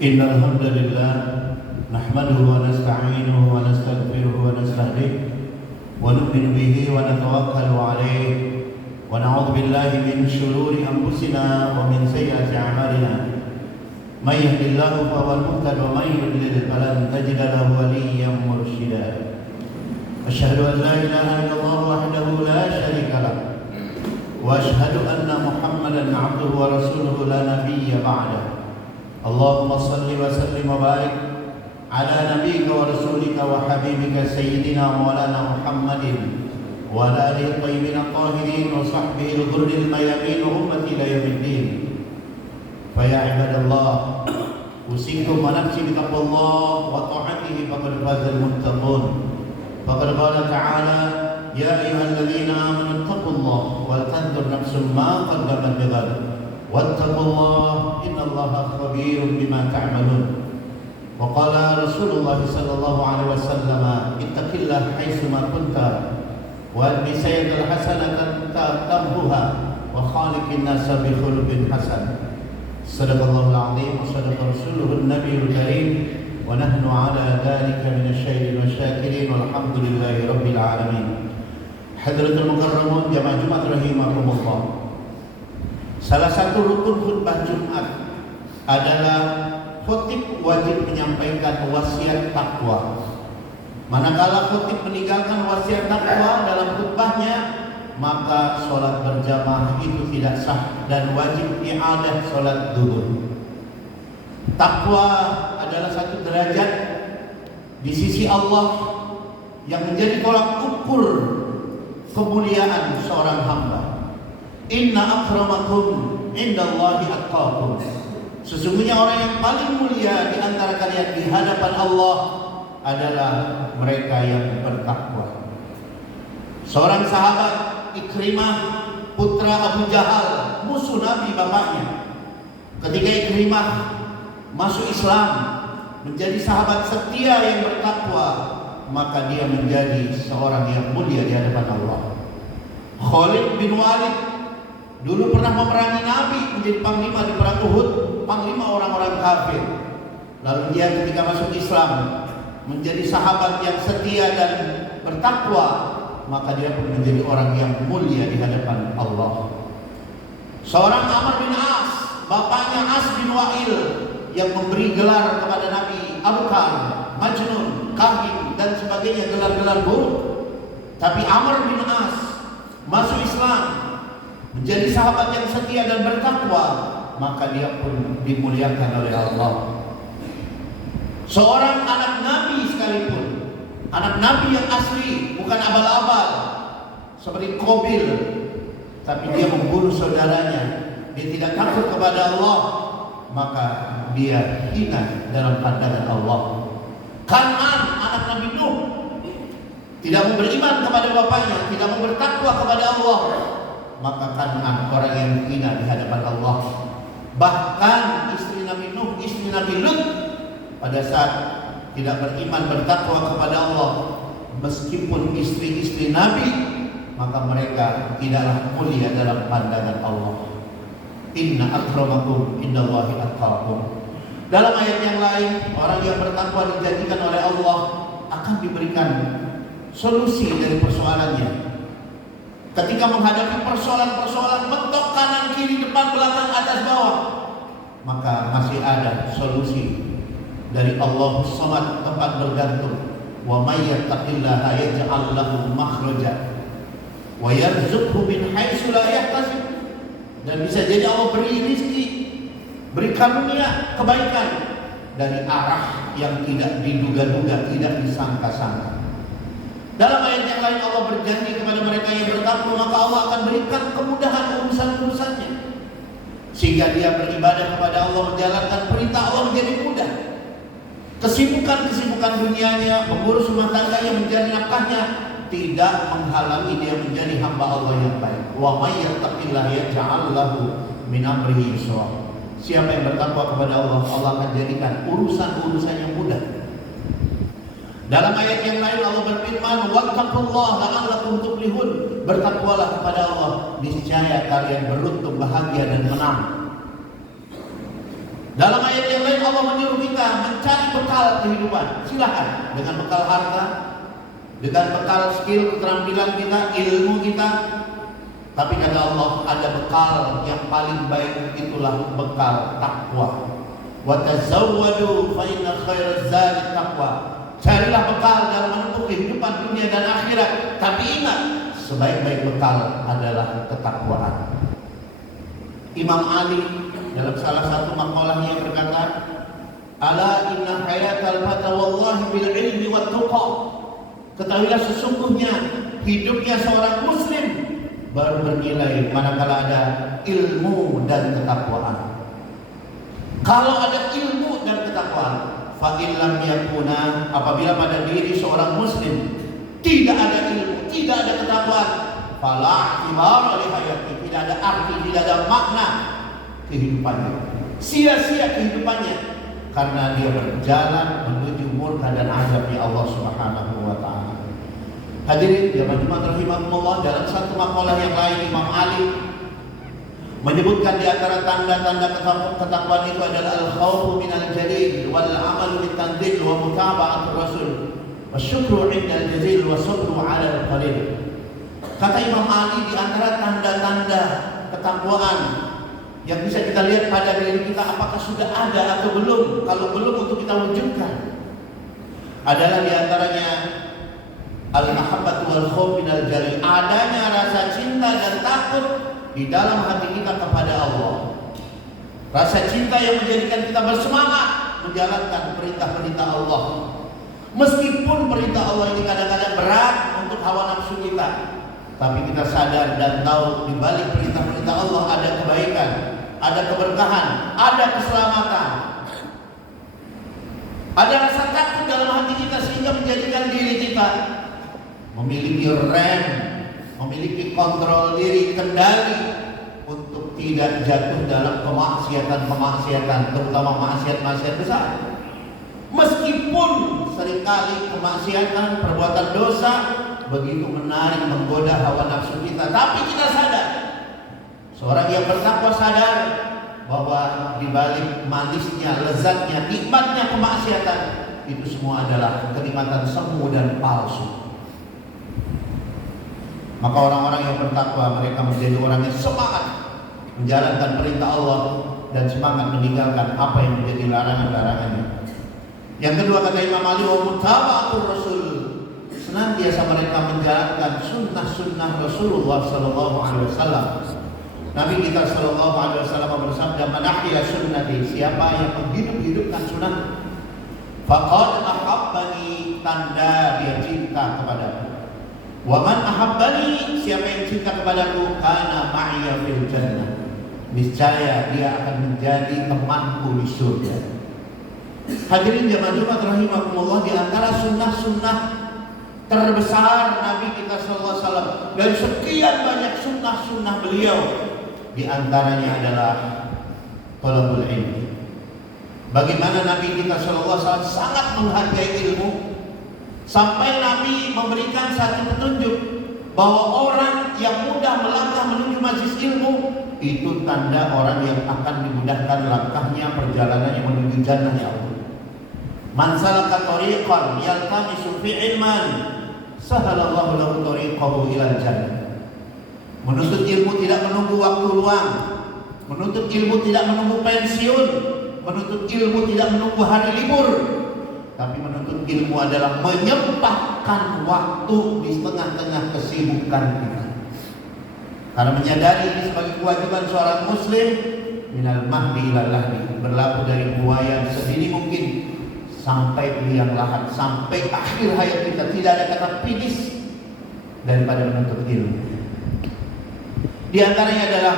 إن الحمد لله نحمده ونستعينه ونستغفره ونستهديه ونؤمن به ونتوكل عليه ونعوذ بالله من شرور أنفسنا ومن سيئات أعمالنا من يهد الله فهو المهتد ومن يضلل فلن تجد له وليا مرشدا أشهد أن لا إله إلا الله وحده لا شريك له وأشهد أن محمدا عبده ورسوله لا نبي بعده اللهم صل وسلم وبارك على نبيك ورسولك وحبيبك سيدنا مولانا محمد وعلى آله الطيبين الطاهرين وصحبه الغر الميامين وأمتي إلى يوم الدين. فيا عباد الله أوصيكم ونفسي بتقوى الله وطاعته فقد فاز المتقون. فقد قال تعالى: يا أيها الذين آمنوا اتقوا الله ولتنظر نفس ما قدمت لغد واتقوا الله إن الله خبير بما تعملون. وقال رسول الله صلى الله عليه وسلم: اتق الله حيثما كنت وأتبع السيئة الحسنة تمحها وخالق الناس بخلق حسن. صدق الله العظيم وصدق رسوله النبي الكريم ونحن على ذلك من الشاهدين والشاكرين والحمد لله رب العالمين. Hadratul Mukarramun jamaah Jumat rahimahumullah. Salah satu rukun khutbah Jumat adalah khotib wajib menyampaikan wasiat takwa. Manakala khotib meninggalkan wasiat takwa dalam khutbahnya, maka sholat berjamaah itu tidak sah dan wajib i'adah sholat zuhur. Takwa adalah satu derajat di sisi Allah yang menjadi tolak ukur kemuliaan seorang hamba. Inna akramakum indallahi atqakum. Sesungguhnya orang yang paling mulia di antara kalian di hadapan Allah adalah mereka yang bertakwa. Seorang sahabat Ikrimah putra Abu Jahal, musuh Nabi bapaknya. Ketika Ikrimah masuk Islam, menjadi sahabat setia yang bertakwa, maka dia menjadi seorang yang mulia di hadapan Allah. Khalid bin Walid dulu pernah memerangi Nabi, menjadi panglima di perang Uhud, panglima orang-orang kafir. Lalu dia ketika masuk Islam menjadi sahabat yang setia dan bertakwa, maka dia pun menjadi orang yang mulia di hadapan Allah. Seorang Amr bin As, bapaknya As bin Wa'il, yang memberi gelar kepada Nabi Abkar, Majnun, Kahin dan sebagainya, gelar-gelar buruk. Tapi Amr bin As masuk Islam, menjadi sahabat yang setia dan bertakwa, maka dia pun dimuliakan oleh Allah. Seorang anak Nabi sekalipun, anak Nabi yang asli, bukan abal-abal seperti Qabil, tapi dia membunuh saudaranya, dia tidak takut kepada Allah, maka dia hina dalam pandangan Allah. Kan'an, anak Nabi Nuh, tidak mau beriman kepada bapaknya, tidak mau bertakwa kepada Allah, maka Kan'an orang yang hina di hadapan Allah. Bahkan istri Nabi Nuh, istri Nabi Lut, pada saat tidak beriman bertakwa kepada Allah, meskipun istri-istri Nabi, maka mereka tidaklah mulia dalam pandangan Allah. Inna akramakum indallahi atqakum. Dalam ayat yang lain, orang yang bertakwa dijanjikan oleh Allah akan diberikan solusi dari persoalannya. Ketika menghadapi persoalan-persoalan mentok kanan kiri depan belakang atas bawah, maka masih ada solusi dari Allah Samad, tempat bergantung. Wa may yattaqillaha yaj'al lahu makhraja wa yarzuqhu min haitsu la yahtasib. Dan bisa jadi Allah beri rezeki, beri karunia kebaikan dari arah yang tidak diduga-duga, tidak disangka-sangka. Dalam ayat yang lain Allah berjanji kepada mereka yang bertakwa, maka Allah akan berikan kemudahan urusan-urusannya, sehingga dia beribadah kepada Allah, menjalankan perintah Allah menjadi mudah. Kesibukan-kesibukan dunianya, mengurus rumah tangganya, mencari nafkahnya, tidak menghalangi dia menjadi hamba Allah yang baik. Wa may yattaqillaha yaj'al lahu min amrihi yusra. Siapa yang bertakwa kepada Allah, Allah akan jadikan urusan-urusan yang mudah. Dalam ayat yang lain Allah berfirman, wattaqullaha la'allakum tuflihun. Bertakwalah kepada Allah, niscaya kalian beruntung, bahagia dan menang. Dalam ayat yang lain Allah menyuruh bekal kehidupan. Silakan dengan bekal harta, dengan bekal skill, keterampilan kita, ilmu kita. Tapi kata Allah, ada bekal yang paling baik, itulah bekal takwa. Wa tazawwadu fa inna khairaz zadi taqwa. Carilah bekal dalam menempuh kehidupan dunia dan akhirat. Tapi ingat, sebaik-baik bekal adalah ketakwaan. Imam Ali dalam salah satu makalahnya berkata, ala inna hayatal fata wallahi bil ilmi wat tuqa. Ketahuilah sesungguhnya hidupnya seorang muslim baru bernilai manakala ada ilmu dan ketakwaan. Kalau ada ilmu dan ketakwaan, fa illam yakuna, apabila pada diri seorang muslim tidak ada ilmu, tidak ada ketakwaan, fala i'tibara li hayati, tidak ada arti, tidak ada makna kehidupannya. Sia-sia kehidupannya karena dia berjalan menuju murka dan azabnya Allah Subhanahu wa taala. Hadirin jamaah Jumat rahimahumullah, dalam satu makalah yang lain Imam Ali menyebutkan di antara tanda-tanda ketakwaan itu adalah al-khawfu minal jalil wal amalu bitanzil wa mutaba'atur rasul wa syukru 'inda al-jazil wa sabru 'ala al-qalil. Kata Imam Ali, di antara tanda-tanda ketakwaan yang bisa kita lihat pada diri kita, apakah sudah ada atau belum, kalau belum untuk kita wujudkan, adalah di antaranya al-mahabbatu wal khauf minal jalil, adanya rasa cinta dan takut di dalam hati kita kepada Allah. Rasa cinta yang menjadikan kita bersemangat menjalankan perintah-perintah Allah. Meskipun perintah Allah ini kadang-kadang berat untuk hawa nafsu kita, tapi kita sadar dan tahu di balik perintah-perintah Allah ada kebaikan, ada keberkahan, ada keselamatan. Ada rasa takut dalam hati kita sehingga menjadikan diri kita memiliki rem, memiliki kontrol diri, kendali untuk tidak jatuh dalam kemaksiatan-kemaksiatan, terutama maksiat-maksiat besar. Meskipun seringkali kemaksiatan, perbuatan dosa begitu menarik, menggoda hawa nafsu kita, tapi kita sadar, seorang yang bertakwa sadar bahwa di balik manisnya, lezatnya, nikmatnya kemaksiatan itu semua adalah kenikmatan semu dan palsu. Maka orang-orang yang bertakwa, mereka menjadi orang yang semangat menjalankan perintah Allah dan semangat meninggalkan apa yang menjadi larangan-larangannya. Yang kedua, kata Imam Ali, wa mutaba'atur rasul, senantiasa mereka menjalankan sunnah-sunnah Rasulullah sallallahu alaihi wasallam. Nabi kita sallallahu alaihi wasallam bersabda, man ahya sunnati, siapa yang menghidup-hidupkan sunnah, faqad ahabbani, tanda dia cinta kepadaku. Wa man ahabbani, siapa yang cinta kepadaku, kana ma'iya fil jannah, niscaya dia akan menjadi temanku di surga. Hadirin jamaah Jumat rahimakumullah, di antara sunnah-sunnah terbesar Nabi kita sallallahu alaihi wasallam dari sekian banyak sunnah-sunnah beliau, di antaranya adalah talabul ilmi. Bagaimana Nabi kita sallallahu alaihi wasallam sangat menghargai ilmu, sampai Nabi memberikan satu petunjuk bahwa orang yang mudah melangkah menuju majelis ilmu itu tanda orang yang akan dimudahkan langkahnya, perjalanannya menuju jannahnya Allah. Man salaka tariqan yaltamisu fi ilman, sahalallahu lahu tariqahu ilal jannah. Menuntut ilmu tidak menunggu waktu luang, menuntut ilmu tidak menunggu pensiun, menuntut ilmu tidak menunggu hari libur, tapi menuntut ilmu adalah menyempatkan waktu di tengah-tengah kesibukan kita. Karena menyadari ini sebagai kewajiban seorang muslim, minal mahdi ilal lahdi, berlaku dari buaya sedini mungkin sampai liang lahat, sampai akhir hayat kita, tidak ada kata finish daripada menuntut ilmu. Di antaranya adalah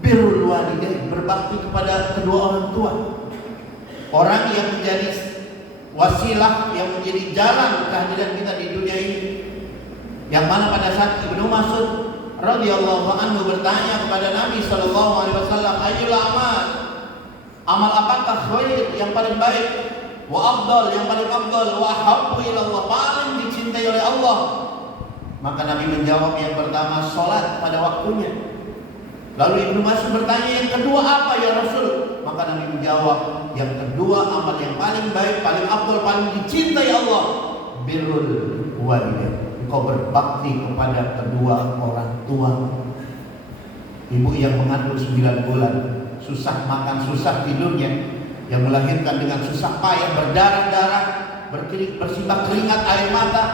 birrul walidain, berbakti kepada kedua orang tua. Orang yang menjadi wasilah, yang menjadi jalan kehadiran kita di dunia ini. Yang mana pada saat Ibnu Mas'ud radhiyallahu anhu bertanya kepada Nabi sallallahu alaihi wasallam, ayyul amal, amal apakah khair yang paling baik, wa afdal yang paling afdal, wa habbu ila Allah, paling dicintai oleh Allah? Maka Nabi menjawab, yang pertama salat pada waktunya. Lalu Ibnu Mas'ud bertanya, yang kedua apa ya Rasul? Maka Nabi menjawab, yang kedua amal yang paling baik, paling afdal, paling dicintai Allah, birrul walidain. Engkau berbakti kepada kedua orang tua. Ibu yang mengandung 9 bulan, susah makan, susah tidurnya, yang melahirkan dengan susah payah, berdarah-darah, bersimbah keringat air mata,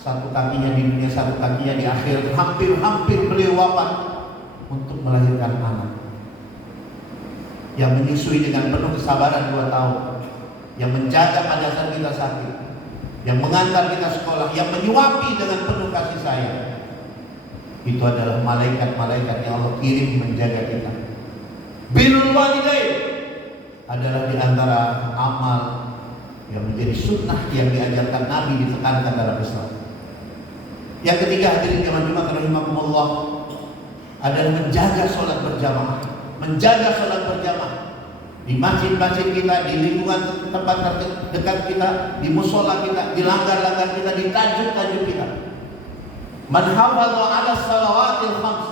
satu kakinya di dunia, satu kakinya di akhirat, hampir beliau wafat untuk melahirkan anak. Yang menyusui dengan penuh kesabaran 2 tahun, yang menjaga pada saat kita sakit, yang mengantar kita sekolah, yang menyuapi dengan penuh kasih sayang. Itu adalah malaikat-malaikat yang Allah kirim menjaga kita. Birrul walidain adalah di antara amal yang menjadi sunnah yang diajarkan Nabi, ditekankan dalam Islam. Yang ketiga, hadirin jamaah Jumat rahimakumullah, adalah menjaga sholat berjamaah. Menjaga sholat berjamaah di masjid-masjid kita, di lingkungan tempat dekat kita, di musola kita, di langgar-langgar kita, di tajuk-tajuk kita. Man hafadha 'ala shalawatil khams,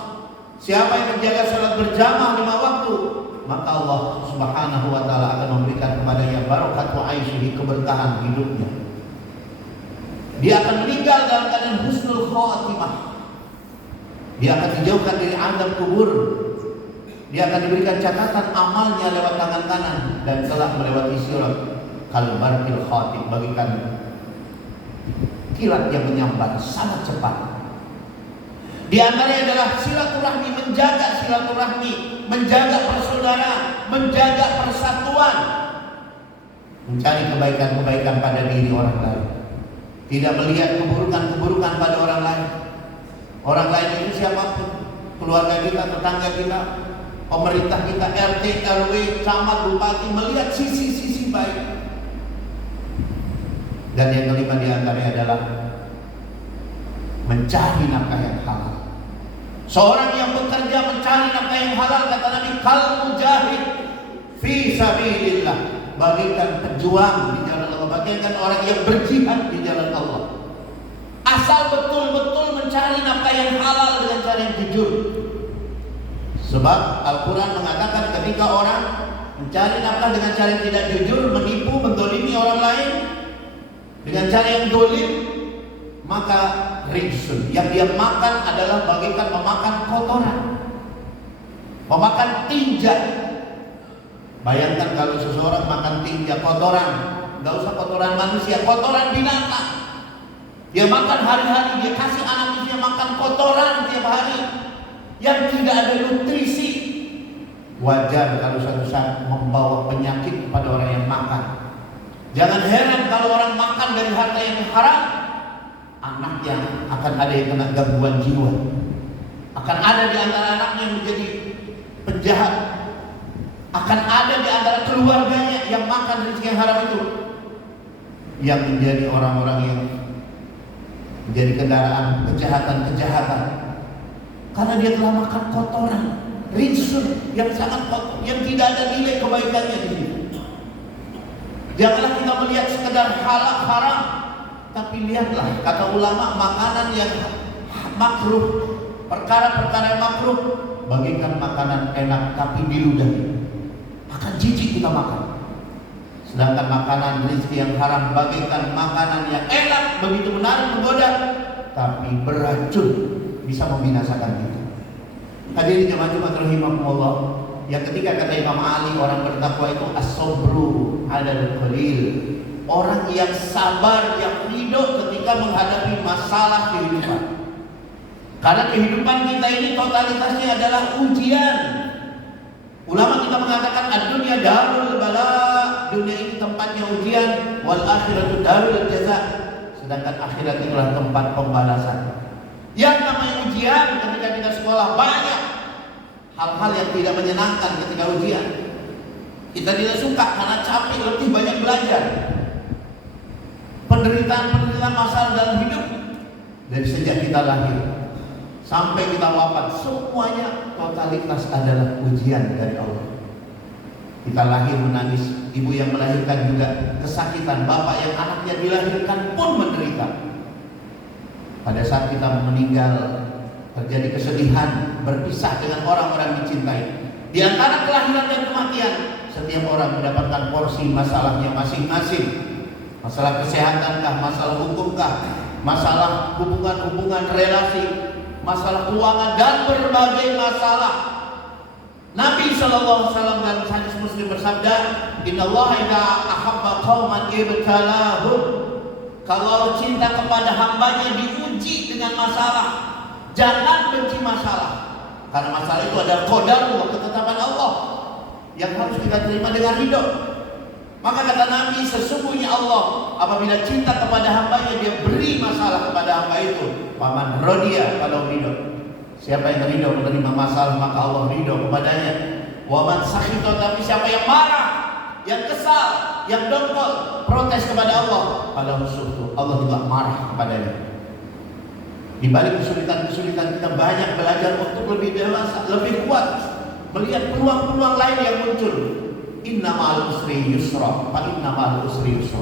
siapa yang menjaga sholat berjamaah 5 waktu, maka Allah Subhanahu wa taala akan memberikan kepadanya barakatu aisyihi, keberkahan hidupnya. Dia akan meninggal dalam keadaan husnul khatimah. Dia akan dijauhkan dari azab kubur. Dia akan diberikan catatan amalnya lewat tangan kanan dan telah melewati sirat kal barqil khatib, bagikan kilat yang menyambar sangat cepat. Di antaranya adalah silaturahmi, menjaga silaturahmi, menjaga persaudaraan, menjaga persatuan, mencari kebaikan-kebaikan pada diri orang lain, tidak melihat keburukan-keburukan pada orang lain. Orang lain itu siapapun, keluarga kita, tetangga kita, pemerintah kita, RT, RW, camat, bupati, melihat sisi-sisi baik. Dan yang kelima di antaranya adalah mencari nafkah yang halal. Seorang yang bekerja mencari nafkah yang halal, kata Nabi, kal mujahid fi sabilillah, bagikan pejuang di jalan Allah, bagikan orang yang berjihad di jalan Allah. Asal betul-betul mencari nafkah yang halal dengan cara yang jujur. Sebab Al-Quran mengatakan ketika orang mencari nafkah dengan cara yang tidak jujur, menipu, mendolimi orang lain dengan cara yang dolim, maka rijsun, yang dia makan adalah bagikan memakan kotoran, memakan tinja. Bayangkan kalau seseorang makan tinja, kotoran, gak usah kotoran manusia, kotoran binatang. Dia makan hari-hari, dia kasih anak dia makan kotoran tiap hari yang tidak ada nutrisi. Wajar kalau suatu saat membawa penyakit kepada orang yang makan. Jangan heran kalau orang makan dari harta yang haram, anaknya akan ada yang kena gangguan jiwa, akan ada di antara anaknya yang menjadi penjahat, akan ada di antara keluarganya yang makan rezeki yang haram itu, yang menjadi orang-orang yang menjadi kendaraan kejahatan-kejahatan, karena dia telah makan kotoran, rijsun, yang sangat kotor, yang tidak ada nilai kebaikannya di situ. Janganlah kita melihat sekedar halal haram, tapi lihatlah, kata ulama, makanan yang makruh, perkara-perkara yang makruh, bagikan makanan enak tapi diludahi, akan jijik kita makan. Sedangkan makanan rezeki yang haram, bagikan makanan yang enak, begitu menarik, menggoda, tapi beracun, bisa membinasakan kita. Hadirin jemaah Jumat rahimakumullah, yang ketiga kata Imam Ali, orang bertakwa itu as-sabru 'alal qalil, orang yang sabar, yang ridho ketika menghadapi masalah kehidupan. Karena kehidupan kita ini totalitasnya adalah ujian. Ulama kita mengatakan ad-dunya darul bala, dunia ini tempatnya ujian, wal akhiratu darul jaza, sedangkan akhirat itulah tempat pembalasan. Yang namanya ujian ketika kita sekolah, banyak hal-hal yang tidak menyenangkan ketika ujian. Kita tidak suka karena capek, letih, banyak belajar. Penderitaan-penderitaan masalah dalam hidup dari sejak kita lahir sampai kita wafat, semuanya totalitas adalah ujian dari Allah. Kita lahir menangis, ibu yang melahirkan juga kesakitan, bapak yang anaknya dilahirkan pun menderita. Pada saat kita meninggal, terjadi kesedihan, berpisah dengan orang-orang dicintai. Di antara kelahiran dan kematian, Setiap orang mendapatkan porsi masalahnya masing-masing. Masalah kesehatankah, masalah hukumkah, masalah hubungan-hubungan relasi, masalah keuangan, dan berbagai masalah. Nabi SAW dalam hadis Muslim bersabda, Innallaha idza ahabba qauman ibtalahum. Kalau Allah cinta kepada hambanya diuji dengan masalah. Jangan benci masalah, karena masalah itu adalah qadarullah, ketetapan Allah yang harus kita terima dengan ridho. Maka kata Nabi, sesungguhnya Allah apabila cinta kepada hambanya, dia beri masalah kepada hamba itu. Paman rodiya, kalau ridho. Siapa yang ridho menerima masalah, maka Allah ridho kepadanya. Waman sakhito, tapi siapa yang marah, yang kesal, yang dongkol, protes kepada Allah, pada musuh, Allah juga marah kepadanya. Di balik kesulitan-kesulitan kita banyak belajar untuk lebih dewasa, lebih kuat, melihat peluang-peluang lain yang muncul. Inna ma'al usri yusra, fa inna ma'al usri yusra.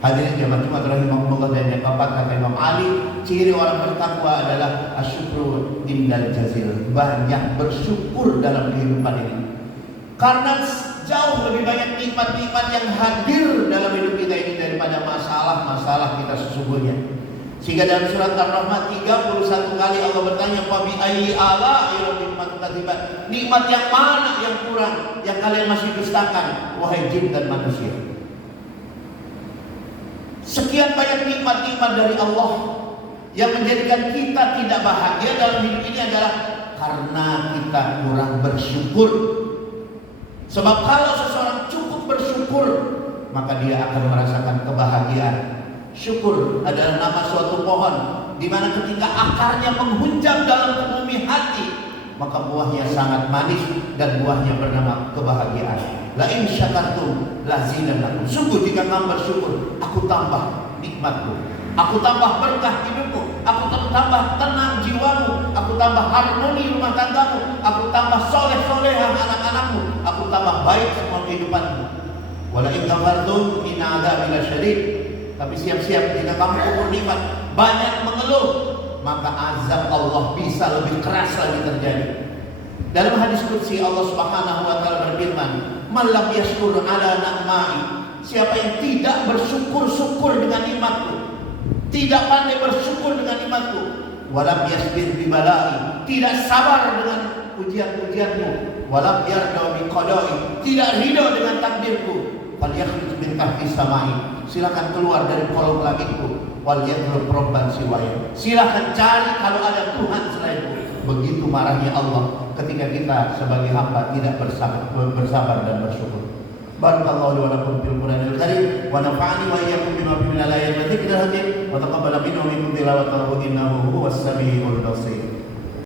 Hadirin jamaah Jumat rahimahumullah, dan yang keempat kata Imam Ali, ciri orang bertakwa adalah asyukru indal jazil, banyak bersyukur dalam kehidupan ini. Karena jauh lebih banyak nikmat-nikmat yang hadir dalam hidup kita ini daripada masalah-masalah kita sesungguhnya. Sehingga dalam surat Ar-Rahman 31 kali Allah bertanya, "Wa bi ayyi ala'i rabbika tukadziban?" Nikmat yang mana yang kurang, yang kalian masih dustakan, wahai jin dan manusia? Sekian banyak nikmat-nikmat dari Allah yang menjadikan kita tidak bahagia dalam hidup ini adalah karena kita kurang bersyukur. Sebab kalau seseorang cukup bersyukur, maka dia akan merasakan kebahagiaan. Syukur adalah nama suatu pohon di mana ketika akarnya menghunjam dalam bumi hati, maka buahnya sangat manis dan buahnya bernama kebahagiaan. La in syakartum lazidannakum. Sungguh jika kamu bersyukur, aku tambah nikmatku, aku tambah berkah hidupmu, aku tambah tenang jiwamu, aku tambah harmoni rumah tanggamu, aku tambah soleh-solehah anak-anakmu, aku tambah baik semua kehidupanmu. Wala in kafartum inna adzabi lasyadid. Tapi siap-siap jika kamu kufur nikmat, banyak mengeluh, maka azab Allah bisa lebih keras lagi terjadi. Dalam hadis qudsi Allah Subhanahu wa taala berfirman, "Man lam yashkur ala na'mai." Siapa yang tidak bersyukur-syukur dengan nikmatku, tidak pandai bersyukur dengan nikmatku, walam yasbir bi balai, tidak sabar dengan ujian-ujianmu, walam yarda bi qada'i, tidak ridho dengan takdirku, fal yakhruj min tahti samai. Silakan keluar dari kolong langitku, wal yadrub rabban siwaya. Silakan cari kalau ada Tuhan selainku. Begitu marahnya Allah ketika kita sebagai hamba tidak bersabar dan bersyukur. Barakallahu wa lakum fil Qur'anil Karim wa nafa'ani wa iyyakum bima fihi min al-ayati wa dzikril hakim wa taqabbal minna wa minkum tilawatahu innahu huwas samiul basir.